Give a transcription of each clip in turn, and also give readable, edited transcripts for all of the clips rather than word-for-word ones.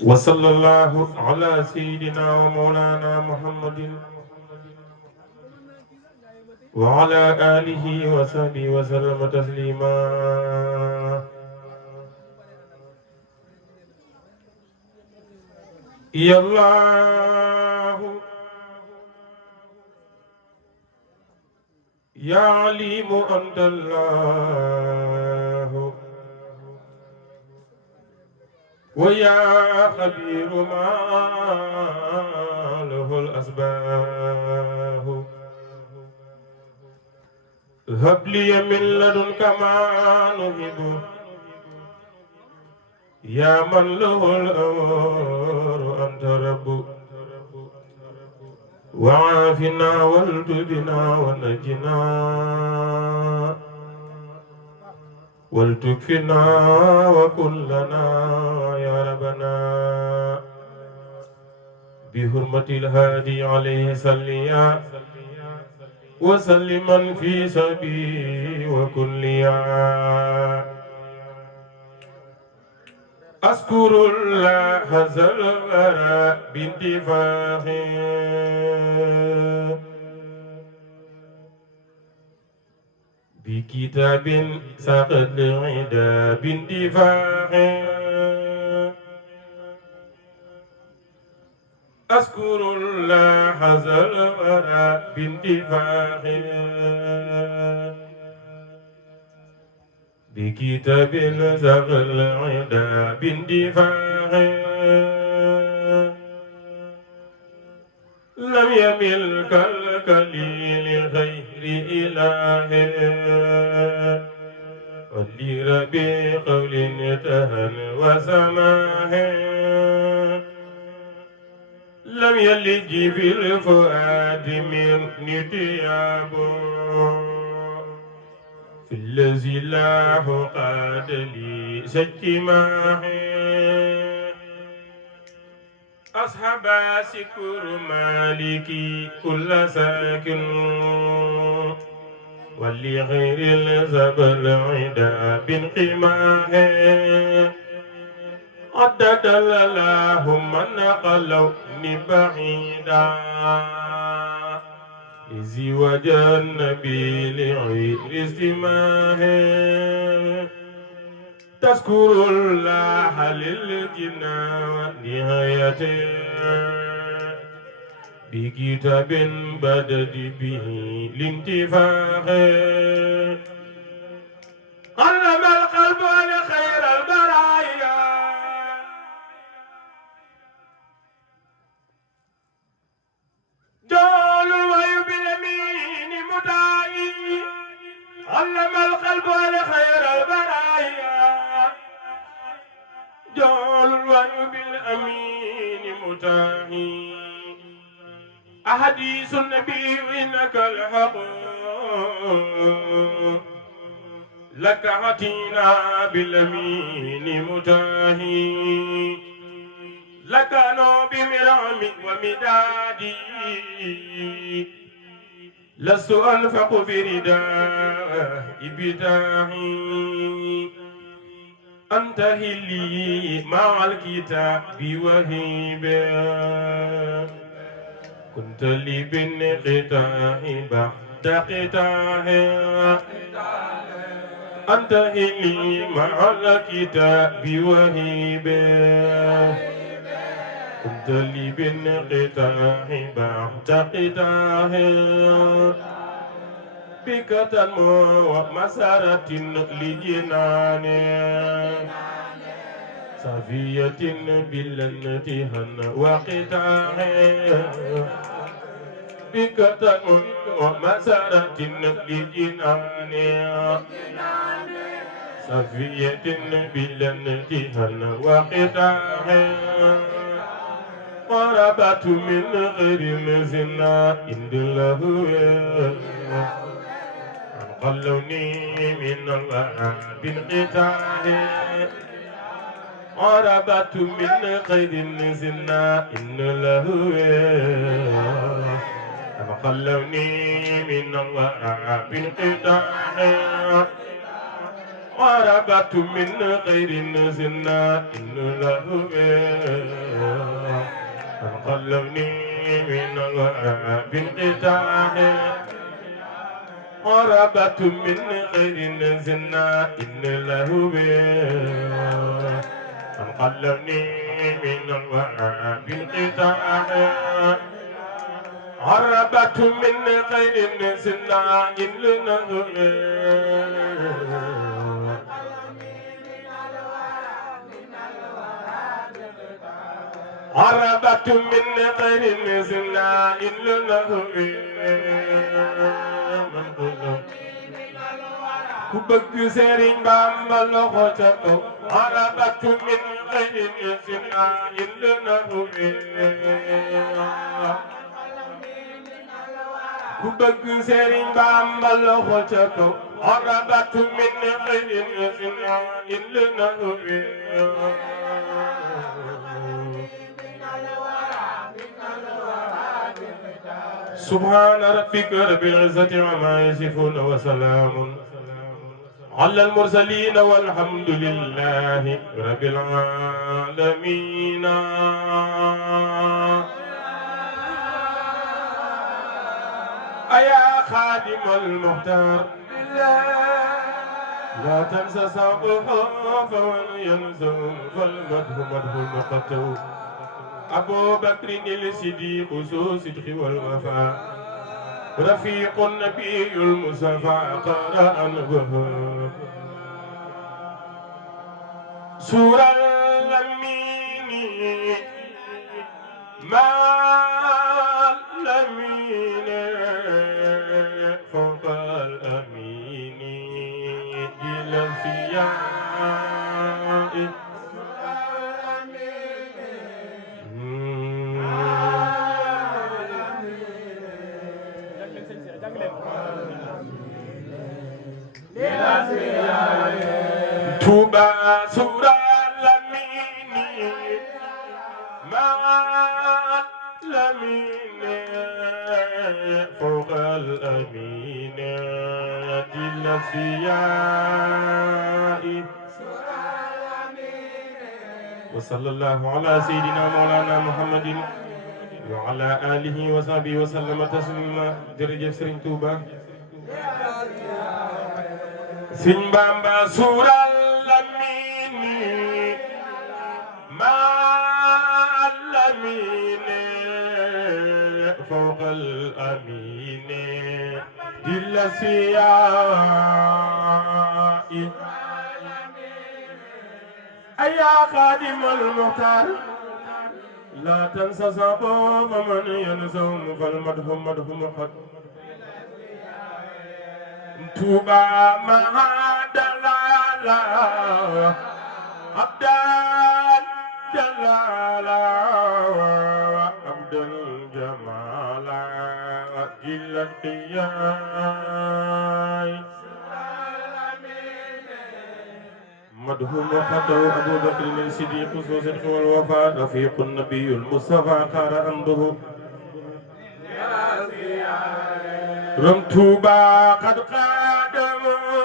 وصلى الله على سيدنا ومولانا محمد وعلى آله وصحبه وسلم تسليما. يا الله يا عليم أنت الله ويا خبير ما له الأسباب. هب لي من لدنك ما نهب يا من له الأمر أنت رب. وعافنا والتبنا ونجنا ولتكفنا وكلنا يا ربنا بحرمة الهادي عليه صليا وسلما في سبي وكليا. أذكر الله زلورا بانتفاخ بكتاب ساقط العدا بانتفاخ. أذكر الله زلورا بانتفاخ بكتاب زغ العدا باندفاع. لم يمل كالكليل غير إله ولربي قول تهن وسماه. لم يلج في الفؤاد من نتياب الذي لا قاد لي سجماه. أصحاب سكر مالكي كل ساكن ولغير الزبل عدا بانقماه. عدد الله من قلوني بعيدا إذ وجه النبي لغير استماه. تذكر الله للجنى ونهايته بكتاب بدد به الانتفاخ. علم القلب لخير البرايا جول الوي باليمين مدعي. علم القلب لخير البرايا جول الوي بالأمين متاهي. أحاديث النبي إنك الحق لك عتينا بالأمين متاهي. لك نوب مرام ومدادي لست أنفق في رداء ابتاحي. أنت هلي مع الكتاب وهيبا كنت لي بالنقطاع بعد قطاع. أنت هلي مع الكتاب وهيبا كنت لي بالنقطاع بعد قطاع. بك تنمو مسارة لجنان صفية بالنتهن وقطاع. بك تنمو مسارة لجنان صفية بالنتهن وقطاع. قربت من غير زنا عند الله قلوني من الله بالقتال. قربت من غير زنا إن له قلوني من الله بالقتال. وربت من غير زنا إن له انقلبني من الوهاب انقطاع وربت من غير زنا إن له انقلبني من الوهاب انقطاع عربت من غير زنا إن له عربت من غير زنا إن له ku bëgg Sëriñ Bamba loxo ca kaw arabatu min xayrin sina ilnahu ku bëgg Sëriñ Bamba loxo ca kaw arabatu min xayrin sina ilnahu subhana rabbika rabbil izzati amma yasifun wa salamun على المرسلين والحمد لله رب العالمين أيا خادم المختار لا تنسى صوبه فمن ينزل فالمدح مدح المقتو أبو بكر الصديق ذو الصدق والوفاء رفيق النبي المصطفى قرأ الوهاب سورة الأمين ما الأمين فوق الأمين إلى الفياء توبا سورة الأمين مع الأمين فوق الأمين جل الأنبياء وصلى الله على سيدنا مولانا محمد وعلى آله وصحبه وسلم تسليما jërëjëf Sëriñ Tuuba Sëriñ Bamba suura الأمين مع الأمين فوق الأمين جل الأنبياء أيا خادم المختار لا تنسى صبوب من ينزوم فالمدح مدح محد توبا مع دلالا عبدا دلالا عبدا جمالا جل الدياي مدهوم وقدر أبو بكر الصديق ذو الصدق والوفاء رفيق النبي المصطفى قال أمره رمتوبا قد قادمه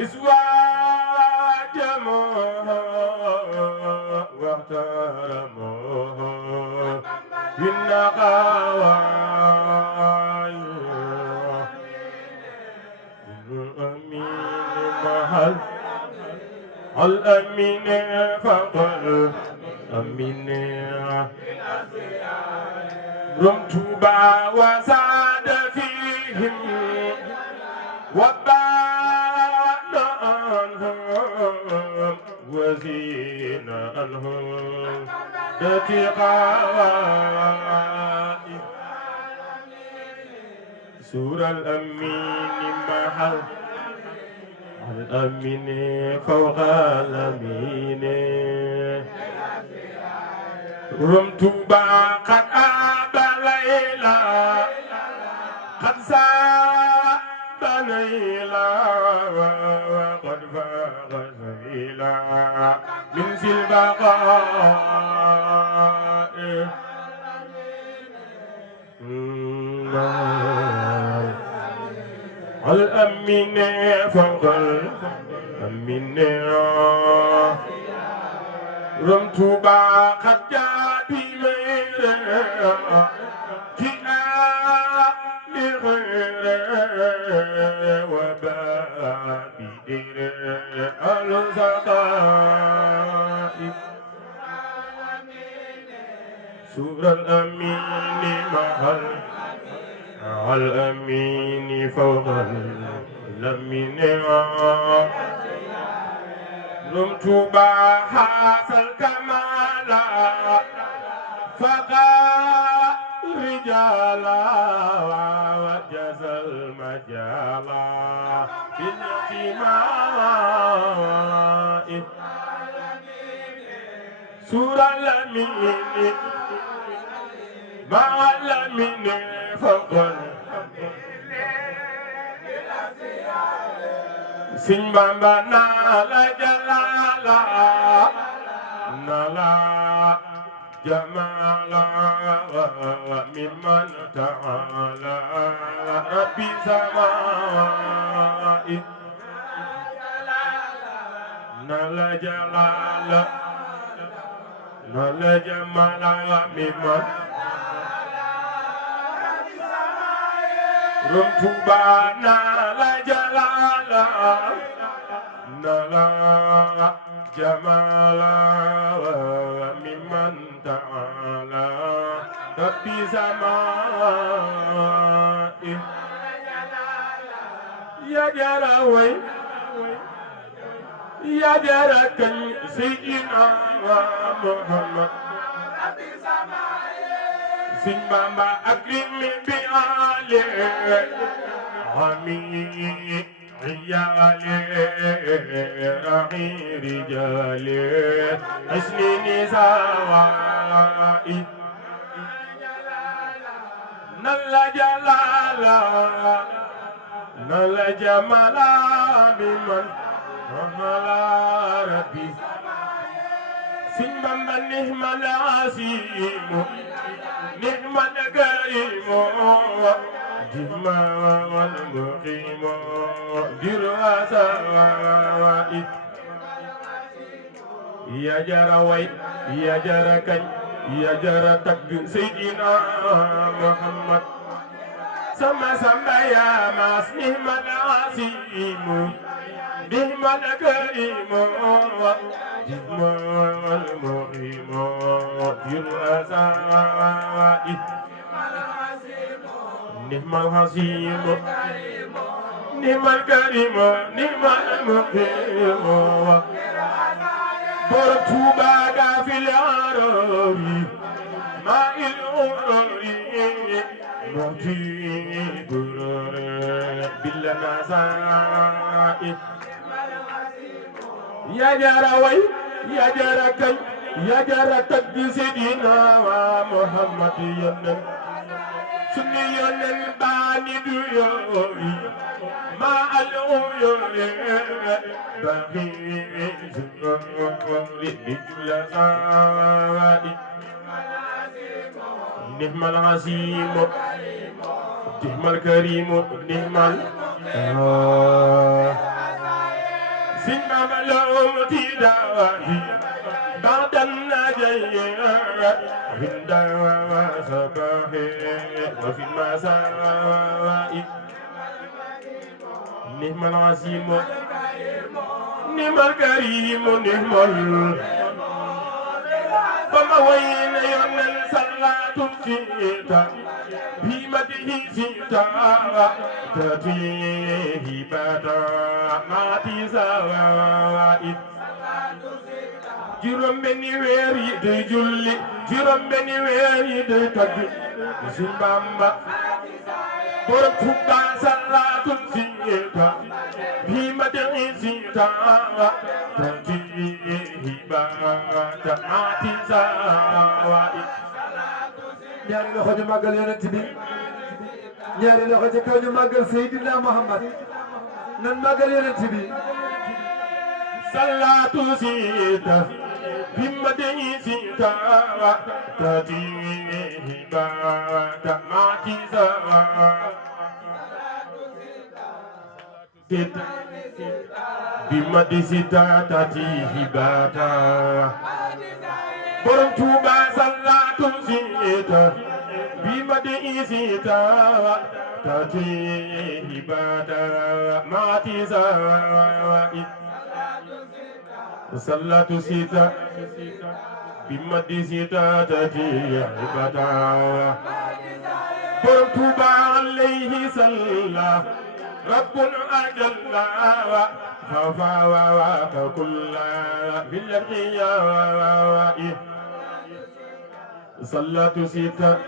إزواجمه واحترمه بالنقاوي الأمين محل الأمين فقل أمين رمتوبا وزاد فيهم وبان عنهم وزين عنهم اتقاء سورة الأمين محل الأمين فوق الأمين رمتوبا قد أبى ليلى قد ساب ليلى وقد فاق سبيلا من في البقاء الأمين فوق الأمين رمت باقت جادي غير جاء لغير وبابي دير الزقاء سور الأمين محل الأمين فوق الأمين رمت بحاس الكمال فقا رجالا وجز المجالا بالانتماء سور الأمين مع الأمين فوق Sëñ Bamba nala jalala nala jamala mimman ta'ala rabbi samai nala jalala nala jamala mimman rum Tuuba nala jalala nala jamala mimman ta'ala rabbi samai ya jaraway ya jarakan sayyidina Muhammad Sëñ Bamba akrimi bi ale ami riyale rahi rijale asni nisawai nalla jalala nalla jamala biman mamala rabbi Sëñ Bamba nihmal asimu نعم الكريم جما والمقيم دراسة يا جروي يا جركن يا جرتك سيدنا محمد سما سما يا ماس نعم العظيم نعم الكريم جما والمقيم دراسة نعم الحسيم نعم الكريم نعم المقيم برتوبا في العربي ما الأمري مجيب بالنساء يا جراوي يا جركي يا جرتك سيدنا محمد ينن سني ينن باني دويوري ما الأويوري باقي زنوري نجلا سوادي نعم العظيم نعم الكريم نعم سنة ملوم تداوي بعد النجاة عند صباح وفي المساء نعم العظيم نعم الكريم نعم فما وين يمن صلاة سيتا بمده سيتا تتيه بدا ما تساوي juróom benni weer yi day julli juróom benni weer yi day tagg Sëñ Bamba borom Tuuba salaatun siita bi ma dee siita tatihi bada ati sawai ñaari loxo ñu màggal yonent bi ñaari loxo ci kaw ñu màggal Seydina Muhammad nan màggal yonent bi salaatu siita بمدعي سيتا تاتيه بعد ما تزا بمد ستاتي هباتا borom Tuuba salatu sita بمد إيسيتا تاتي هباتا ماتي زائي صلاة سيتا بمد سيتا تاتي هباتا borom Tuuba عليه صلى رب أجل ففاوى كل بالأرقياء صلاة سيتا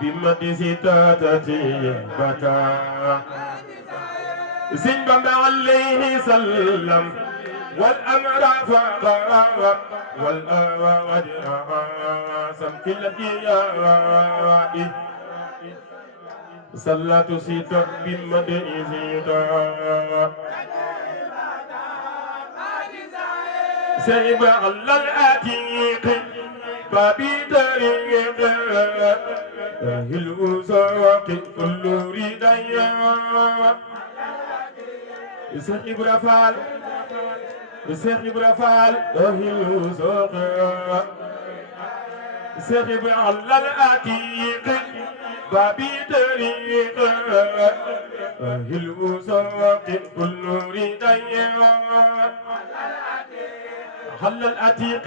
بمد سيتا تاتي بتا سنبا عليه سلم والأمر فقا والأواد سمك الأرقياء صلاة سيتا بمد سيتا سيب على الأتيق بابي طريق الوساق كل ردايا سيب رفال سيب رفال الوساق سيب على الأتيق بابي طريق الوساق كل ردايا هل الأتيق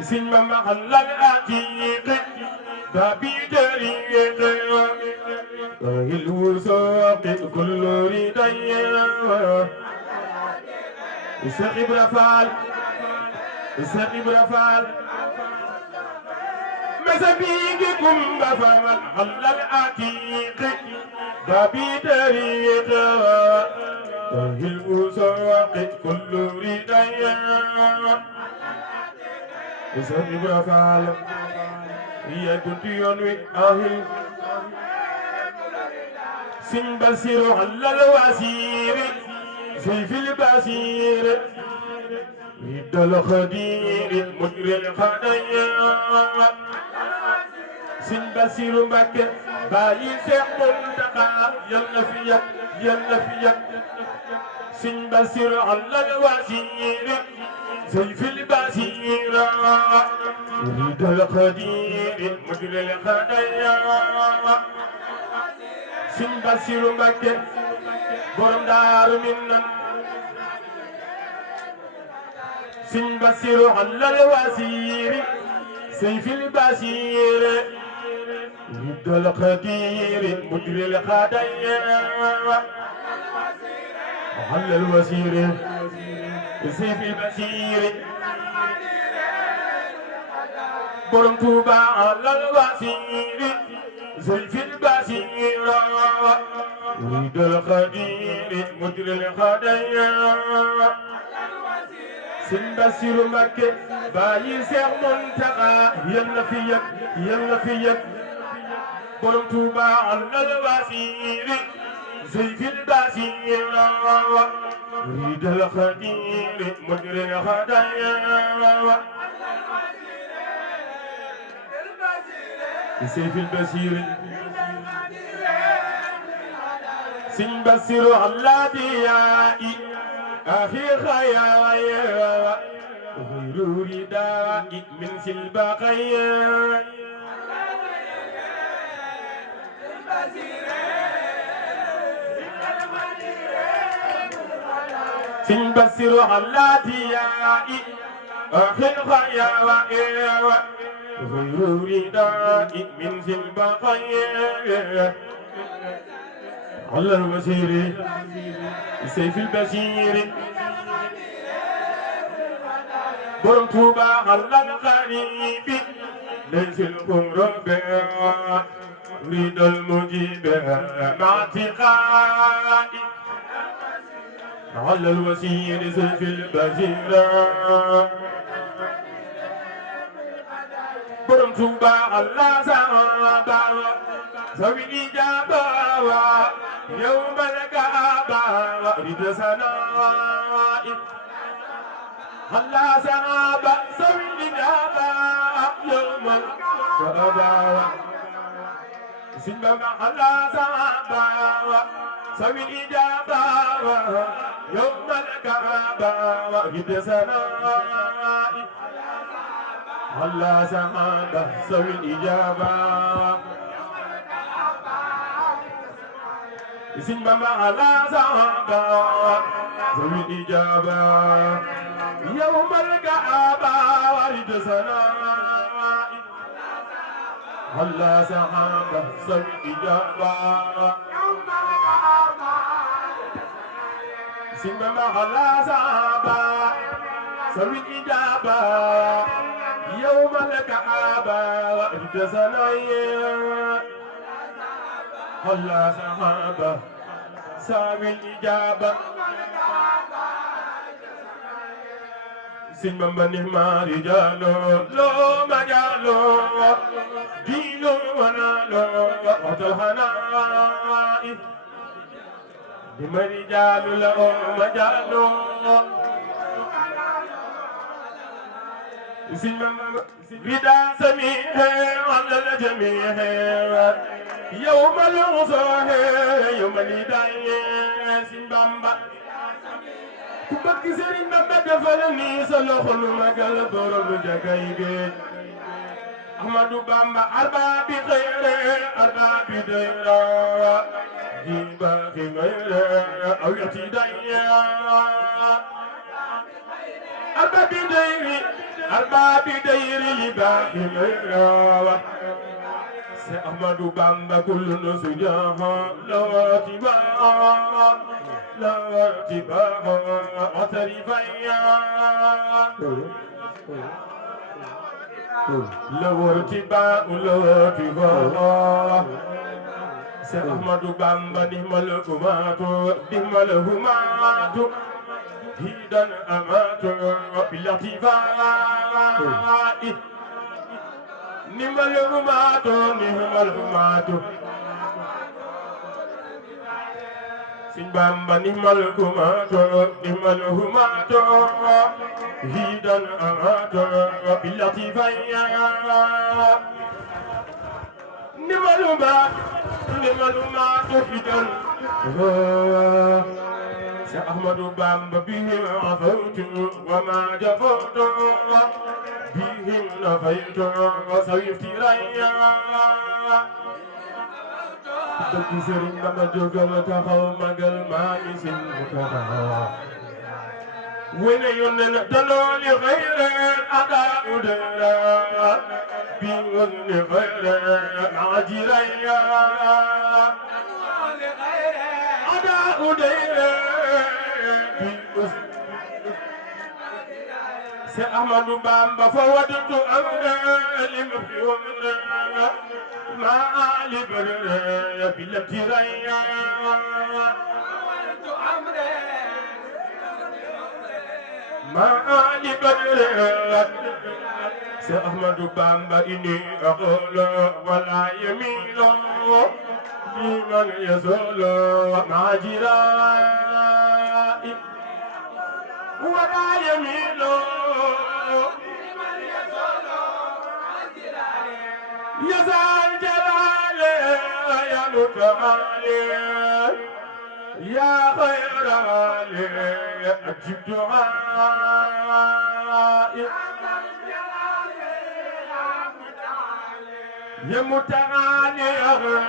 سنما محل الأتيق بابي طريق الوساق كل ردايا سيب رفال سيب رفال مسبيكم بفمل حل الأتيق بابي طريق الوساق كل ردايا سيب رفال يا كنت ينوي أهل سن بصير على الوزير سيف البصير رد الخدير مجري الخدايا سن بصير مكة باي سيح منتقى يلا فيك يلا فيك سن بصير على الوزير سيف البصير رد الخدير مجري الخدايا سن بصير مكة borom Daaru Minam سن بصير على الوزير سيف البصير رد القدير مجري الخدايا على الوزير سيف البصير borom Tuuba على الوزير سيف البصير رد القدير مجري الخدايا سن بصير مكة باي سيح منتقى يلا فيك يلا فيك borom Tuuba على الوزير سيف البصير رد القدير مجري الخدايا سيف البصير سن بصير على ديائي أخي خيايا غير ردائي من سلبقيا سن بصير على ديائي أخي خيايا غير ردائي من سلبقيا على الوزير سيف البشير borom Tuuba على الغريب ليس القرب رد المجيب مع اتقائي على الوزير سيف البشير borom Tuuba على صحابة ذوي الإجابة يوم الكعبة رد سنائي على صحابة ذوي الإجابة يوم الكعبة سنبما على صعبا سوي الإجابة يوم الكعبة وجد سنائي على صعبا سوي الإجابة سنبما على صعبا سوي الإجابة يوم الكعبة وجد سنائي على صعبا سوي الإجابة سنبما على صعبا سوي الإجابة يوم الكعبة وجد سنائي على صعبا سوي الإجابة سنبما نهما رجالو لو مجالو دينو ونالو وطلحنائي نهما رجالو لو مجالو سنبما ردا سميح على الجميع يوم الغصاه يوم الهداية سنبما ku bëgg Sëriñ Bamba defal ni sa loxo lu magal borom jagay géej Ahmadu Bamba arba bi xëyre arba bi dayra jiba ki ngayre aw yati dayya arba bi dayri jiba ki ngayra se Ahmadu Bamba kullu sujaha lawati ba لا ارتباع وترفيا لو ارتباع سأحمد بامبا نهم الهمات هيدا أمات بالارتفاع نهم الهمات Sëñ Bamba nimal kumato nimal humato hidan amato billati fayya nimal humato hidan Sa Ahmadu Bamba bihim afawtu wa ma jafawtu bihim nafaytu wa sawifti rayya dëkk Sëriñ Bamba jógal taxaw magal maa ngi sin taxaw wene yonen dalooli xayre ada udera bi wone xayre maa jiraya ada udera bi Se Ahmadu Bamba fa wadtu amra lim fi umra ما لبر بالابترايا ما لبر سأحمد بامبا إني أقول ولا يميل لمن يزول مع جرائي ولا يميل لمن يزول مع جرائي يزال جلالي يا متعالي يا خير علي أجب دعائي يا متعالي يا غير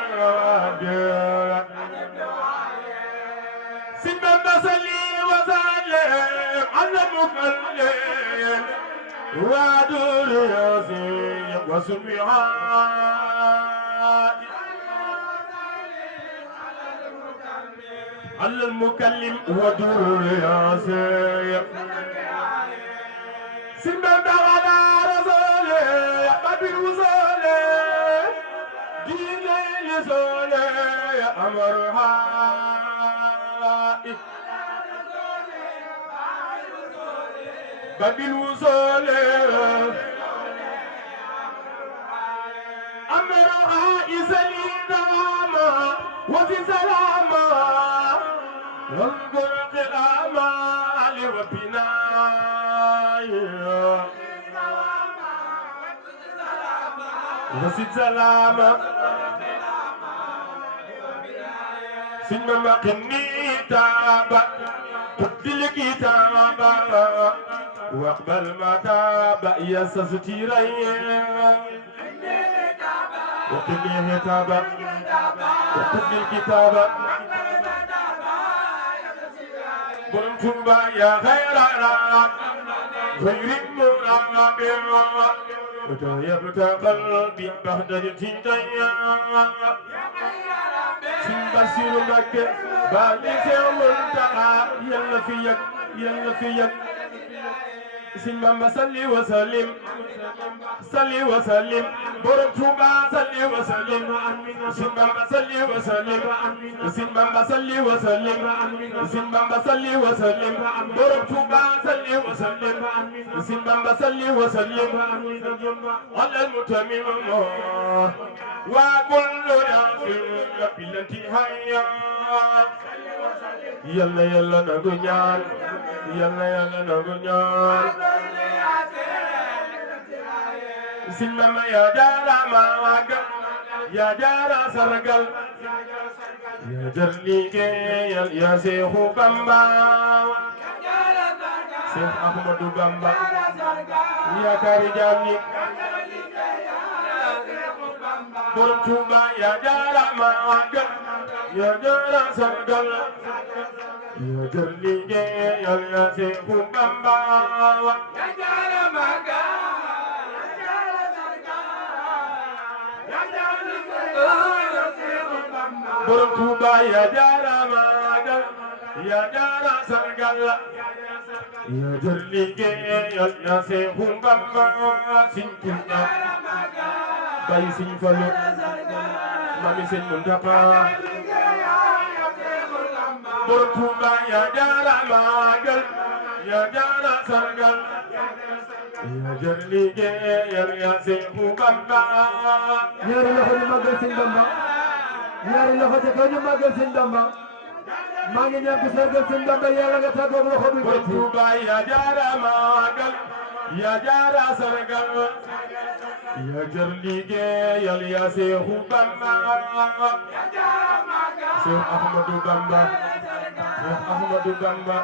سنبا بصلي وسلم على مكلم وادور ياسين وسبحان على المكلم ودور ياسين سنبا على رسوله قبل وصوله دين لسوله أمرها بالوصول أمرها إسلي دواما وفي سلاما وانظر قلاما لربنا وفي سلاما سن ما قني تابا قتل الكتابا واقبل ما تابا يا ستيري وقني تابا وقتل الكتابا برم توبا يا خير غير مرام وتيبت قلبي بهدلتي ديا سنبسير مكة بالي سيومنتها يلا فيك يلا فيك سنبما صلي وسلم صلي وسلم برم توبا صلي وسلم سنبما صلي وسلم سنبما صلي وسلم سنبما صلي وسلم برم توبا صلي وسلم سنبما صلي وسلم على المتمم وكل ياسر بالانتهاء يلا يلا نغنيان يلا يلا نغنيان سنما يا دارا ماغا يا دارا سرغل يا جرني يا شيخ بامبا شيخ احمد بامبا يا كاري جامي برم توبا يا دارا ماغا يا دارا سرغل يا جرني يا شيخ بامبا يا دارا ماغا borom Tuuba ya jaara maagal ya jaara sargal ya jër liggéeyal ya Seexu Bamba Sëñ Tuuba bay Sëñ Fallu mami Sëñ Muntaxa borom Tuuba ya jaara maagal ya jaara sargal ya jër liggéeyal ya Seexu Bamba ñaari loxo ñu màggal Sëñ Bamba ñaari loxo ca kaw ñu màggal Sëñ Bamba maa ngi ñaan ku sargal Sëñ Bamba yàlla nga tàggoog loxo bi borom Tuuba ya jaara maagal ya jaara sargal ya jër liggéeyal ya Seexu Bamba Seex Ahmadu Bamba Seex Ahmadu Bamba